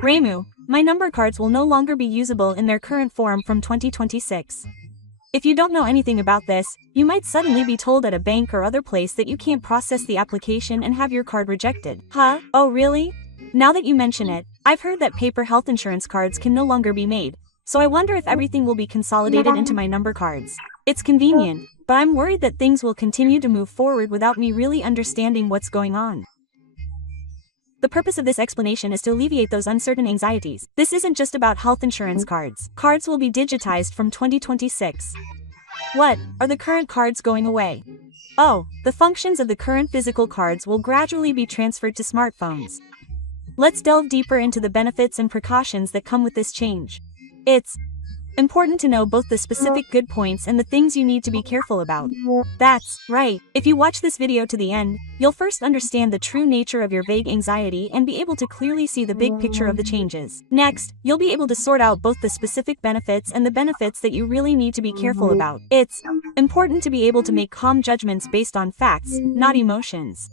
Remu, my number cards will no longer be usable in their current form from 2026. If you don't know anything about this, you might suddenly be told at a bank or other place that you can't process the application and have your card rejected. Huh? Oh really? Now that you mention it, I've heard that paper health insurance cards can no longer be made, so I wonder if everything will be consolidated into my number cards. It's convenient, but I'm worried that things will continue to move forward without me really understanding what's going on. The purpose of this explanation is to alleviate those uncertain anxieties. This isn't just about health insurance cards. Cards will be digitized from 2026. What? Are the current cards going away? Oh, the functions of the current physical cards will gradually be transferred to smartphones. Let's delve deeper into the benefits and precautions that come with this change. It's important to know both the specific good points and the things you need to be careful about. That's right. If you watch this video to the end, you'll first understand the true nature of your vague anxiety and be able to clearly see the big picture of the changes. Next, you'll be able to sort out both the specific benefits and the benefits that you really need to be careful about. It's important to be able to make calm judgments based on facts, not emotions.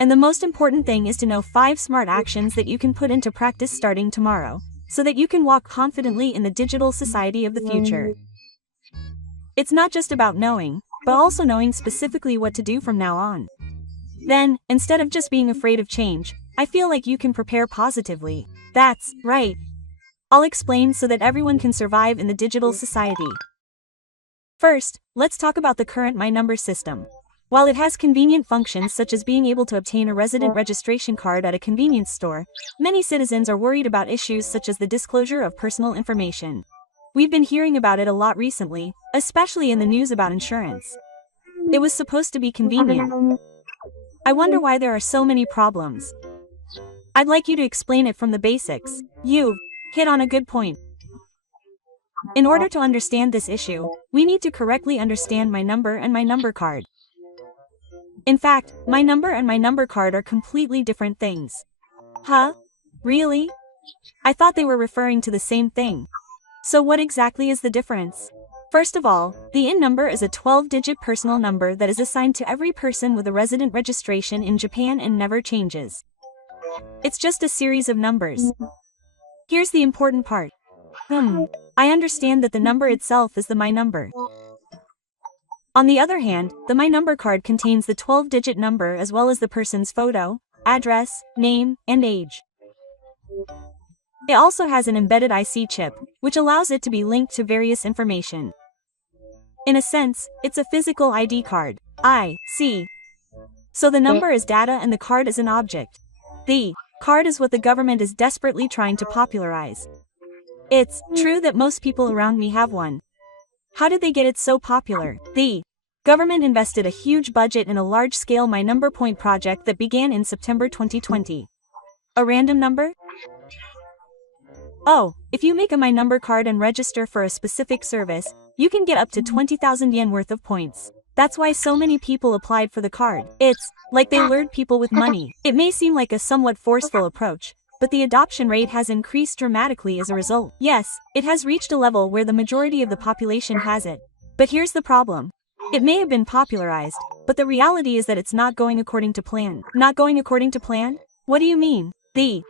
And the most important thing is to know 5 smart actions that you can put into practice starting tomorrow, so that you can walk confidently in the digital society of the future. It's not just about knowing, but also knowing specifically what to do from now on. Then, instead of just being afraid of change, I feel like you can prepare positively. That's right. I'll explain so that everyone can survive in the digital society. First, let's talk about the current My Number system. While it has convenient functions such as being able to obtain a resident registration card at a convenience store, many citizens are worried about issues such as the disclosure of personal information. We've been hearing about it a lot recently, especially in the news about insurance. It was supposed to be convenient. I wonder why there are so many problems. I'd like you to explain it from the basics. You've hit on a good point. In order to understand this issue, we need to correctly understand My Number and My Number card. In fact, My Number and My Number card are completely different things. Huh? Really? I thought they were referring to the same thing. So what exactly is the difference? First of all, the IN number is a 12-digit personal number that is assigned to every person with a resident registration in Japan and never changes. It's just a series of numbers. Here's the important part. I understand that the number itself is the My Number. On the other hand, the My Number card contains the 12-digit number as well as the person's photo, address, name, and age. It also has an embedded IC chip, which allows it to be linked to various information. In a sense, it's a physical ID card. IC. So the number is data and the card is an object. The card is what the government is desperately trying to popularize. It's true that most people around me have one. How did they get it so popular? The government invested a huge budget in a large-scale My Number point project that began in September 2020. A random number? Oh, if you make a My Number card and register for a specific service, you can get up to 20,000 yen worth of points. That's why so many people applied for the card. It's like they lured people with money. It may seem like a somewhat forceful approach, but the adoption rate has increased dramatically as a result. Yes, it has reached a level where the majority of the population has it. But here's the problem. It may have been popularized, but the reality is that it's not going according to plan. Not going according to plan? What do you mean? The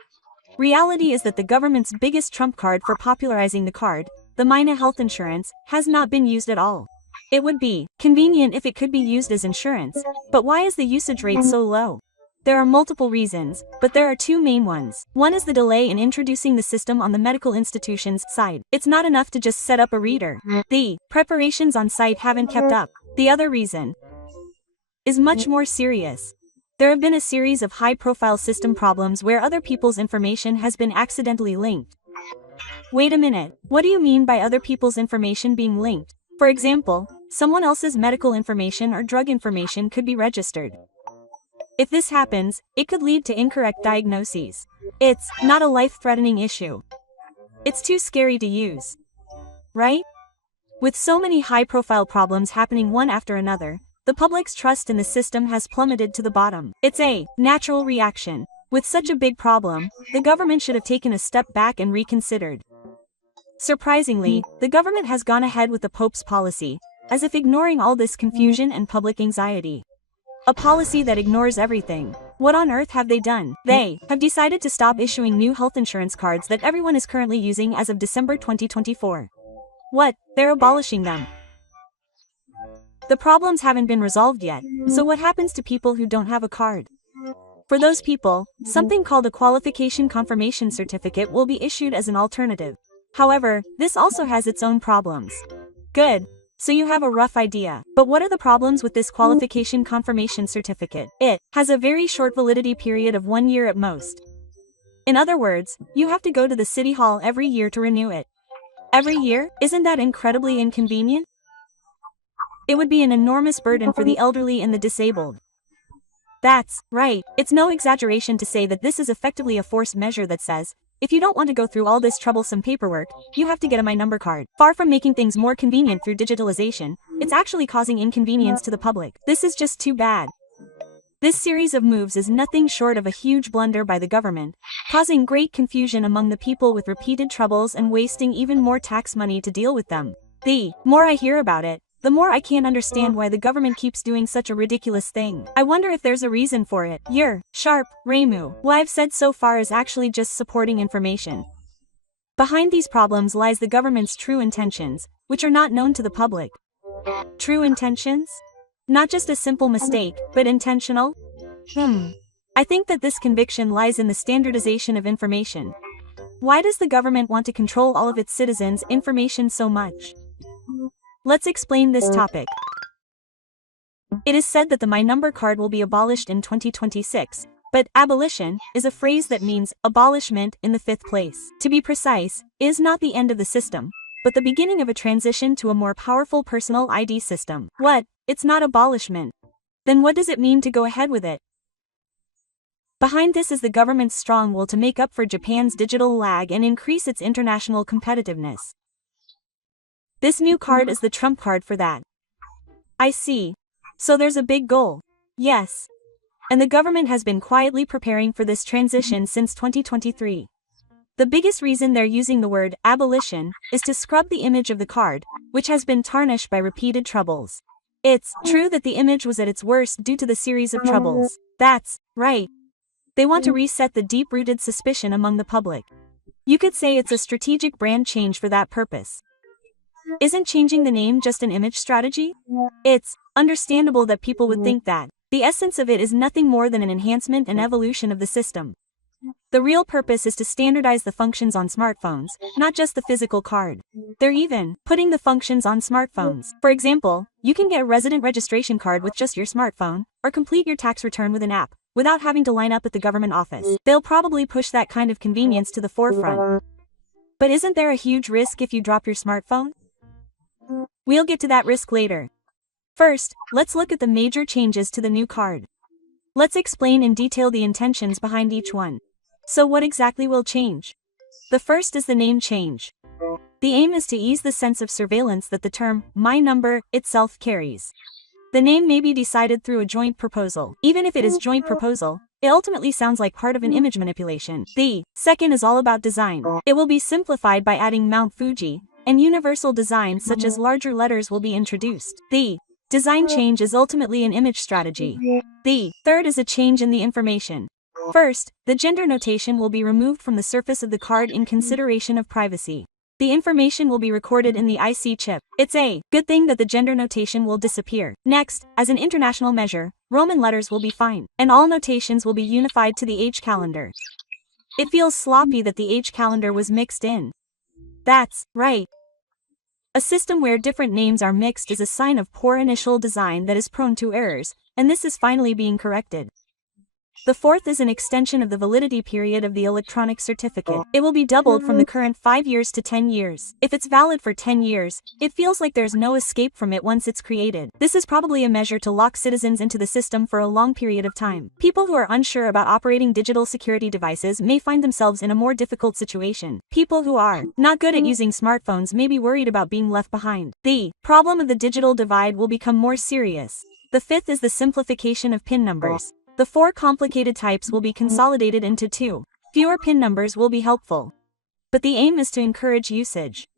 reality is that the government's biggest trump card for popularizing the card, the Mina health insurance, has not been used at all. It would be convenient if it could be used as insurance, but why is the usage rate so low? There are multiple reasons, but there are 2 main ones. One is the delay in introducing the system on the medical institution's side. It's not enough to just set up a reader. The preparations on site haven't kept up. The other reason is much more serious. There have been a series of high-profile system problems where other people's information has been accidentally linked. Wait a minute, what do you mean by other people's information being linked? For example, someone else's medical information or drug information could be registered. If this happens, it could lead to incorrect diagnoses. It's not a life-threatening issue. It's too scary to use. Right? With so many high-profile problems happening one after another, the public's trust in the system has plummeted to the bottom. It's a natural reaction. With such a big problem, the government should have taken a step back and reconsidered. Surprisingly, the government has gone ahead with the Pope's policy, as if ignoring all this confusion and public anxiety. A policy that ignores everything. What on earth have they done? They have decided to stop issuing new health insurance cards that everyone is currently using as of December 2024. What? They're abolishing them. The problems haven't been resolved yet, so what happens to people who don't have a card? For those people, something called a qualification confirmation certificate will be issued as an alternative. However, this also has its own problems. Good. So you have a rough idea. But what are the problems with this qualification confirmation certificate? It has a very short validity period of 1 year at most. In other words, you have to go to the city hall every year to renew it. Every year? Isn't that incredibly inconvenient? It would be an enormous burden for the elderly and the disabled. That's right. It's no exaggeration to say that this is effectively a forced measure that says, if you don't want to go through all this troublesome paperwork, you have to get a My Number card. Far from making things more convenient through digitalization, it's actually causing inconvenience to the public. This is just too bad. This series of moves is nothing short of a huge blunder by the government, causing great confusion among the people with repeated troubles and wasting even more tax money to deal with them. The more I hear about it, the more I can't understand why the government keeps doing such a ridiculous thing. I wonder if there's a reason for it. You're sharp, Reimu. What I've said so far is actually just supporting information. Behind these problems lies the government's true intentions, which are not known to the public. True intentions? Not just a simple mistake, but intentional? I think that this conviction lies in the standardization of information. Why does the government want to control all of its citizens' information so much? Let's explain this topic. It is said that the My Number card will be abolished in 2026, but abolition is a phrase that means abolishment in the fifth place. To be precise, is not the end of the system, but the beginning of a transition to a more powerful personal ID system. What? It's not abolishment. Then what does it mean to go ahead with it? Behind this is the government's strong will to make up for Japan's digital lag and increase its international competitiveness. This new card is the trump card for that. I see. So there's a big goal. Yes. And the government has been quietly preparing for this transition since 2023. The biggest reason they're using the word abolition is to scrub the image of the card, which has been tarnished by repeated troubles. It's true that the image was at its worst due to the series of troubles. That's right. They want to reset the deep-rooted suspicion among the public. You could say it's a strategic brand change for that purpose. Isn't changing the name just an image strategy? It's understandable that people would think that. The essence of it is nothing more than an enhancement and evolution of the system. The real purpose is to standardize the functions on smartphones, not just the physical card. They're even putting the functions on smartphones. For example, you can get a resident registration card with just your smartphone, or complete your tax return with an app, without having to line up at the government office. They'll probably push that kind of convenience to the forefront. But isn't there a huge risk if you drop your smartphone? We'll get to that risk later. First, let's look at the major changes to the new card. Let's explain in detail the intentions behind each one. So what exactly will change? The first is the name change. The aim is to ease the sense of surveillance that the term My Number itself carries. The name may be decided through a joint proposal. Even if it is joint proposal, it ultimately sounds like part of an image manipulation. The second is all about design. It will be simplified by adding Mount Fuji, and universal designs such as larger letters will be introduced. The design change is ultimately an image strategy. The third is a change in the information. First, the gender notation will be removed from the surface of the card in consideration of privacy. The information will be recorded in the IC chip. It's a good thing that the gender notation will disappear. Next, as an international measure, Roman letters will be fine, and all notations will be unified to the age calendar. It feels sloppy that the age calendar was mixed in. That's right. A system where different names are mixed is a sign of poor initial design that is prone to errors, and this is finally being corrected. The fourth is an extension of the validity period of the electronic certificate. It will be doubled from the current 5 years to 10 years. If it's valid for 10 years, it feels like there's no escape from it once it's created. This is probably a measure to lock citizens into the system for a long period of time. People who are unsure about operating digital security devices may find themselves in a more difficult situation. People who are not good at using smartphones may be worried about being left behind. The problem of the digital divide will become more serious. The fifth is the simplification of PIN numbers. The 4 complicated types will be consolidated into 2. Fewer PIN numbers will be helpful, but the aim is to encourage usage.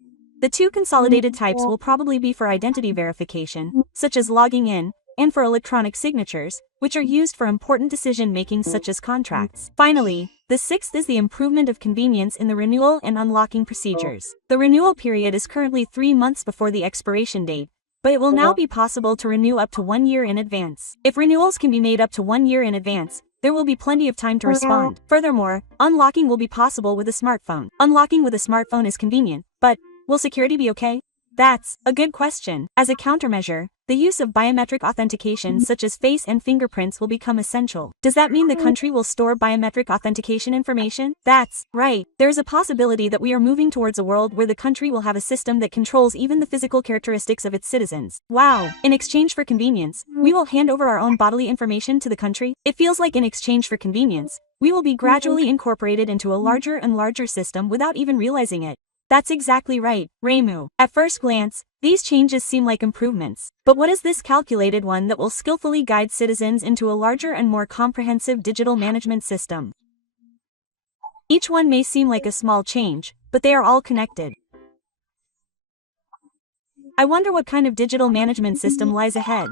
The 2 consolidated types will probably be for identity verification, such as logging in, and for electronic signatures, which are used for important decision-making such as contracts. Finally, the sixth is the improvement of convenience in the renewal and unlocking procedures. The renewal period is currently 3 months before the expiration date, but it will now be possible to renew up to 1 year in advance. If renewals can be made up to 1 year in advance, there will be plenty of time to respond. Furthermore, unlocking will be possible with a smartphone. Unlocking with a smartphone is convenient, but will security be okay? That's a good question. As a countermeasure, the use of biometric authentication such as face and fingerprints will become essential. Does that mean the country will store biometric authentication information? That's right. There is a possibility that we are moving towards a world where the country will have a system that controls even the physical characteristics of its citizens. Wow. In exchange for convenience, we will hand over our own bodily information to the country? It feels like in exchange for convenience, we will be gradually incorporated into a larger and larger system without even realizing it. That's exactly right, Reimu. At first glance, these changes seem like improvements. But what is this calculated one that will skillfully guide citizens into a larger and more comprehensive digital management system? Each one may seem like a small change, but they are all connected. I wonder what kind of digital management system lies ahead.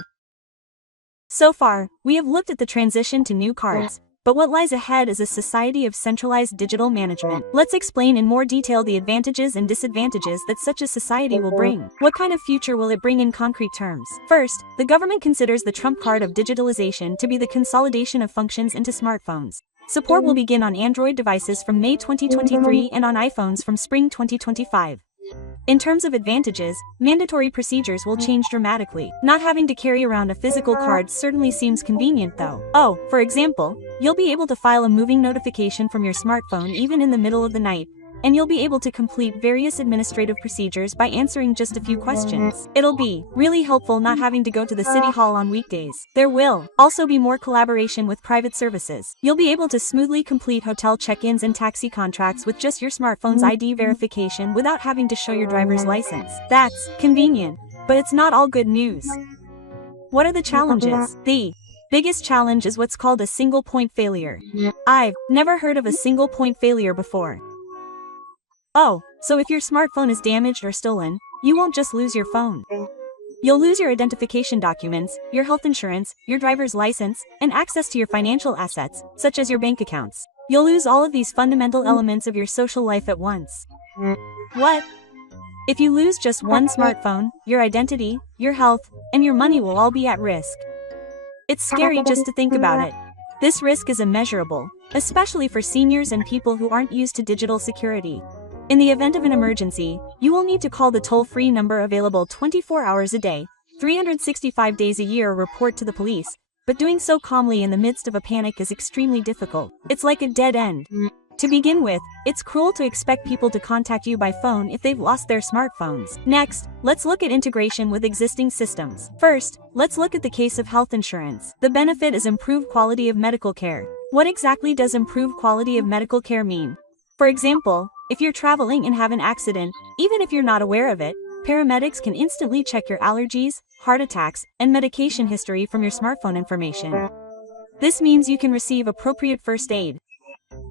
So far, we have looked at the transition to new cards. But what lies ahead is a society of centralized digital management. Let's explain in more detail the advantages and disadvantages that such a society will bring. What kind of future will it bring in concrete terms? First, the government considers the trump card of digitalization to be the consolidation of functions into smartphones. Support will begin on Android devices from May 2023 and on iPhones from spring 2025. In terms of advantages, mandatory procedures will change dramatically. Not having to carry around a physical card certainly seems convenient though. Oh, for example, you'll be able to file a moving notification from your smartphone even in the middle of the night, and you'll be able to complete various administrative procedures by answering just a few questions. It'll be really helpful not having to go to the city hall on weekdays. There will also be more collaboration with private services. You'll be able to smoothly complete hotel check-ins and taxi contracts with just your smartphone's ID verification without having to show your driver's license. That's convenient, but it's not all good news. What are the challenges? The biggest challenge is what's called a single point failure. I've never heard of a single point failure before. Oh, so if your smartphone is damaged or stolen, you won't just lose your phone. You'll lose your identification documents, your health insurance, your driver's license, and access to your financial assets, such as your bank accounts. You'll lose all of these fundamental elements of your social life at once. What? If you lose just one smartphone, your identity, your health, and your money will all be at risk. It's scary just to think about it. This risk is immeasurable, especially for seniors and people who aren't used to digital security. In the event of an emergency, you will need to call the toll-free number available 24 hours a day, 365 days a year or report to the police, but doing so calmly in the midst of a panic is extremely difficult. It's like a dead end. To begin with, it's cruel to expect people to contact you by phone if they've lost their smartphones. Next, let's look at integration with existing systems. First, let's look at the case of health insurance. The benefit is improved quality of medical care. What exactly does improved quality of medical care mean? For example, if you're traveling and have an accident, even if you're not aware of it, paramedics can instantly check your allergies, heart attacks, and medication history from your smartphone information. This means you can receive appropriate first aid.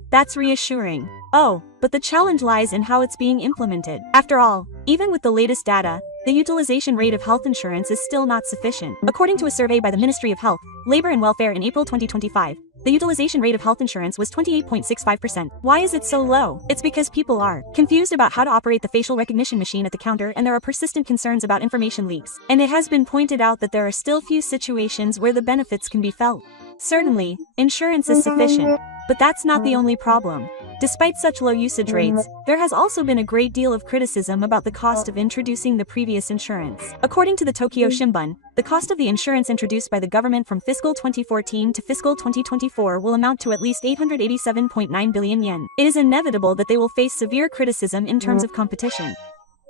That's reassuring. Oh, but the challenge lies in how it's being implemented. After all, even with the latest data, the utilization rate of health insurance is still not sufficient. According to a survey by the Ministry of Health, Labor and Welfare in April 2025, the utilization rate of health insurance was 28.65%. Why is it so low? It's because people are confused about how to operate the facial recognition machine at the counter, and there are persistent concerns about information leaks. And it has been pointed out that there are still few situations where the benefits can be felt. Certainly, insurance is sufficient, but that's not the only problem. Despite such low usage rates, there has also been a great deal of criticism about the cost of introducing the previous insurance. According to the Tokyo Shimbun, the cost of the insurance introduced by the government from fiscal 2014 to fiscal 2024 will amount to at least 887.9 billion yen. It is inevitable that they will face severe criticism in terms of competition.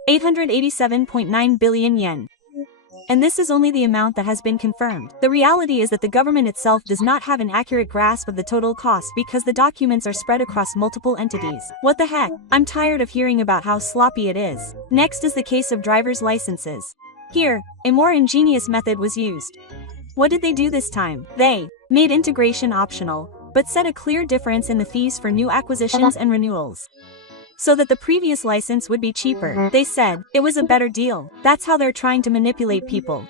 887.9 billion yen. And this is only the amount that has been confirmed. The reality is that the government itself does not have an accurate grasp of the total cost because the documents are spread across multiple entities. What the heck? I'm tired of hearing about how sloppy it is. Next is the case of driver's licenses. Here, a more ingenious method was used. What did they do this time? They made integration optional, but set a clear difference in the fees for new acquisitions and renewals, so that the previous license would be cheaper. They said it was a better deal. That's how they're trying to manipulate people.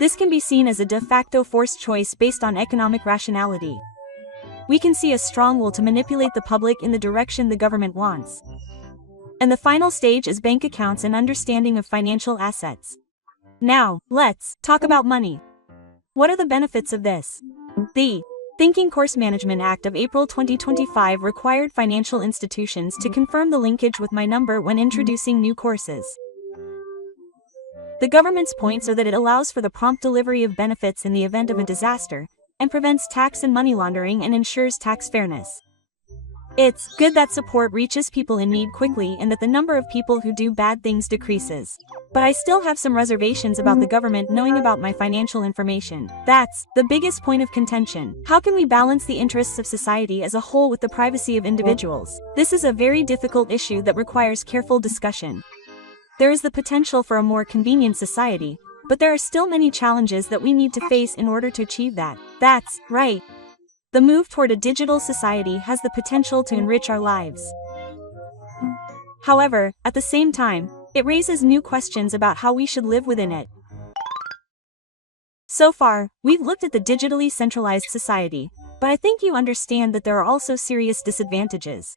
This can be seen as a de facto forced choice based on economic rationality. We can see a strong will to manipulate the public in the direction the government wants. And the final stage is bank accounts and understanding of financial assets. Now, let's talk about money. What are the benefits of this? The Thinking Course Management Act of April 2025 required financial institutions to confirm the linkage with my number when introducing new courses. The government's points are that it allows for the prompt delivery of benefits in the event of a disaster, and prevents tax and money laundering and ensures tax fairness. It's good that support reaches people in need quickly and that the number of people who do bad things decreases. But I still have some reservations about the government knowing about my financial information. That's the biggest point of contention. How can we balance the interests of society as a whole with the privacy of individuals? This is a very difficult issue that requires careful discussion. There is the potential for a more convenient society, but there are still many challenges that we need to face in order to achieve that. That's right. The move toward a digital society has the potential to enrich our lives. However, at the same time, it raises new questions about how we should live within it. So far, we've looked at the digitally centralized society, but I think you understand that there are also serious disadvantages.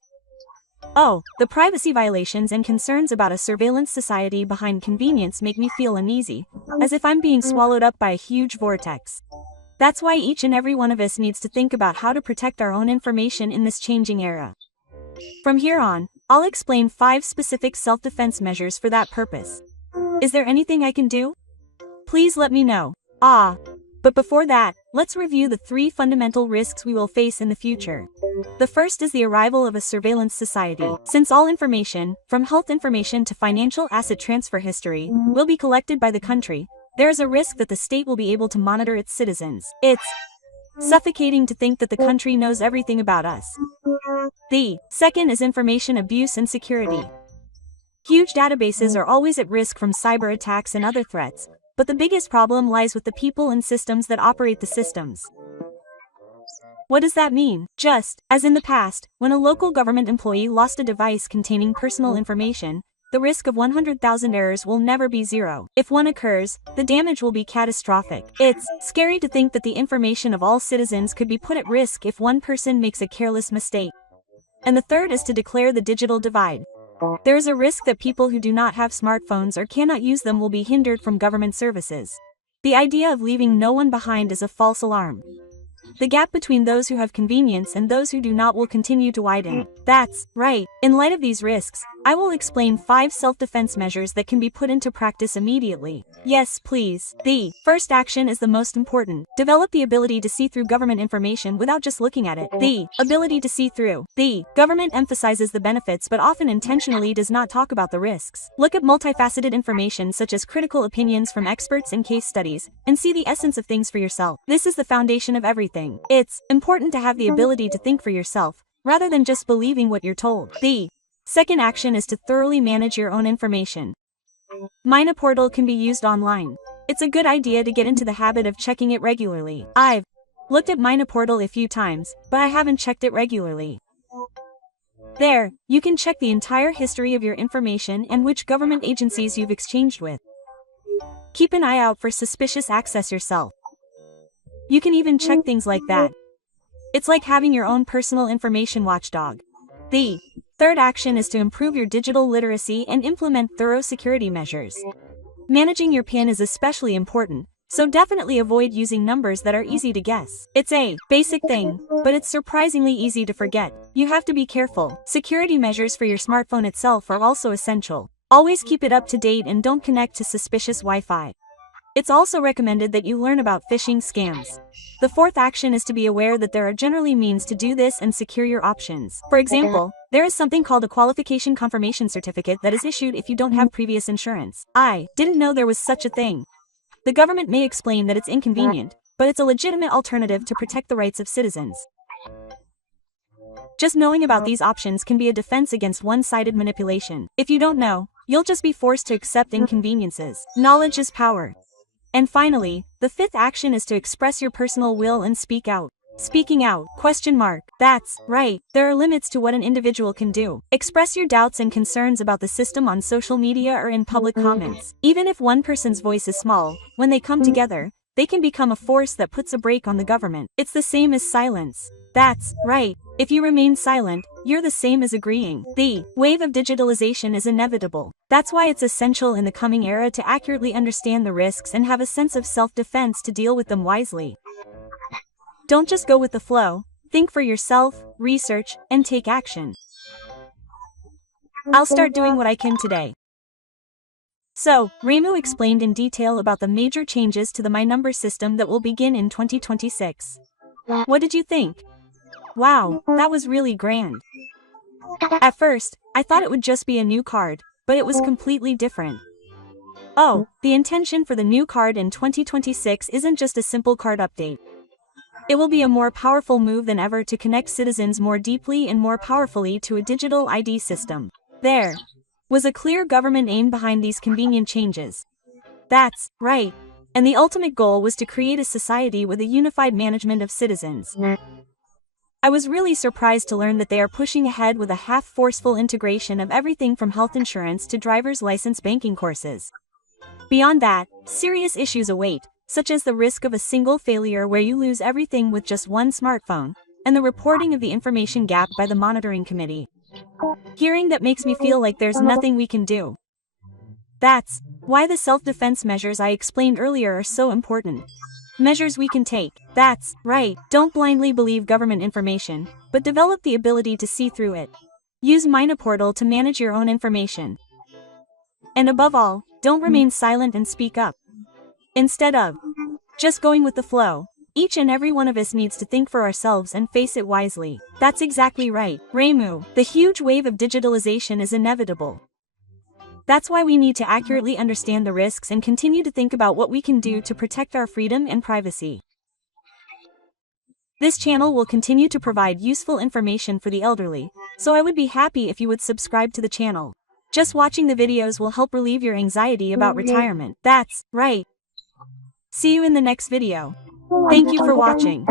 Oh, the privacy violations and concerns about a surveillance society behind convenience make me feel uneasy, as if I'm being swallowed up by a huge vortex. That's why each and every one of us needs to think about how to protect our own information in this changing era. From here on, I'll explain 5 specific self-defense measures for that purpose. Is there anything I can do? Please let me know. But before that, let's review the 3 fundamental risks we will face in the future. The first is the arrival of a surveillance society. Since all information, from health information to financial asset transfer history, will be collected by the country, there is a risk that the state will be able to monitor its citizens. It's suffocating to think that the country knows everything about us. The second is information abuse and security. Huge databases are always at risk from cyber attacks and other threats, but the biggest problem lies with the people and systems that operate the systems. What does that mean? Just as in the past, when a local government employee lost a device containing personal information, the risk of 100,000 errors will never be zero. If one occurs, the damage will be catastrophic. It's scary to think that the information of all citizens could be put at risk if one person makes a careless mistake. And the third is to declare the digital divide. There is a risk that people who do not have smartphones or cannot use them will be hindered from government services. The idea of leaving no one behind is a false alarm. The gap between those who have convenience and those who do not will continue to widen. That's right. In light of these risks, I will explain 5 self-defense measures that can be put into practice immediately. Yes, please. The first action is the most important. Develop the ability to see through government information without just looking at it. The ability to see through. The government emphasizes the benefits but often intentionally does not talk about the risks. Look at multifaceted information such as critical opinions from experts and case studies, and see the essence of things for yourself. This is the foundation of everything. It's important to have the ability to think for yourself, rather than just believing what you're told. The second action is to thoroughly manage your own information. Mina Portal can be used online. It's a good idea to get into the habit of checking it regularly. I've looked at Mina Portal a few times, but I haven't checked it regularly. There, you can check the entire history of your information and which government agencies you've exchanged with. Keep an eye out for suspicious access yourself. You can even check things like that. It's like having your own personal information watchdog. The third action is to improve your digital literacy and implement thorough security measures. Managing your PIN is especially important, so definitely avoid using numbers that are easy to guess. It's a basic thing, but it's surprisingly easy to forget. You have to be careful. Security measures for your smartphone itself are also essential. Always keep it up to date and don't connect to suspicious Wi-Fi. It's also recommended that you learn about phishing scams. The fourth action is to be aware that there are generally means to do this and secure your options. For example, there is something called a qualification confirmation certificate that is issued if you don't have previous insurance. I didn't know there was such a thing. The government may explain that it's inconvenient, but it's a legitimate alternative to protect the rights of citizens. Just knowing about these options can be a defense against one-sided manipulation. If you don't know, you'll just be forced to accept inconveniences. Knowledge is power. And finally, the fifth action is to express your personal will and speak out. Speaking out, ? That's right, there are limits to what an individual can do. Express your doubts and concerns about the system on social media or in public comments. Even if one person's voice is small, when they come together, they can become a force that puts a brake on the government. It's the same as silence. That's right, if you remain silent, you're the same as agreeing. The wave of digitalization is inevitable. That's why it's essential in the coming era to accurately understand the risks and have a sense of self-defense to deal with them wisely. Don't just go with the flow, think for yourself, research, and take action. I'll start doing what I can today. So, Remu explained in detail about the major changes to the My Number system that will begin in 2026. What did you think? Wow, that was really grand. At first, I thought it would just be a new card, but it was completely different. Oh, the intention for the new card in 2026 isn't just a simple card update. It will be a more powerful move than ever to connect citizens more deeply and more powerfully to a digital ID system. There was a clear government aim behind these convenient changes. That's right, and the ultimate goal was to create a society with a unified management of citizens. I was really surprised to learn that they are pushing ahead with a half-forceful integration of everything from health insurance to driver's license banking courses. Beyond that, serious issues await, such as the risk of a single failure where you lose everything with just one smartphone, and the reporting of the information gap by the monitoring committee. Hearing that makes me feel like there's nothing we can do. That's why the self-defense measures I explained earlier are so important. Measures we can take. That's right, don't blindly believe government information, but develop the ability to see through it. Use MyNaPortal to manage your own information. And above all, don't remain silent and speak up. Instead of just going with the flow, each and every one of us needs to think for ourselves and face it wisely. That's exactly right, Remu. The huge wave of digitalization is inevitable. That's why we need to accurately understand the risks and continue to think about what we can do to protect our freedom and privacy. This channel will continue to provide useful information for the elderly, so I would be happy if you would subscribe to the channel. Just watching the videos will help relieve your anxiety about retirement. That's right. See you in the next video. Thank you for watching.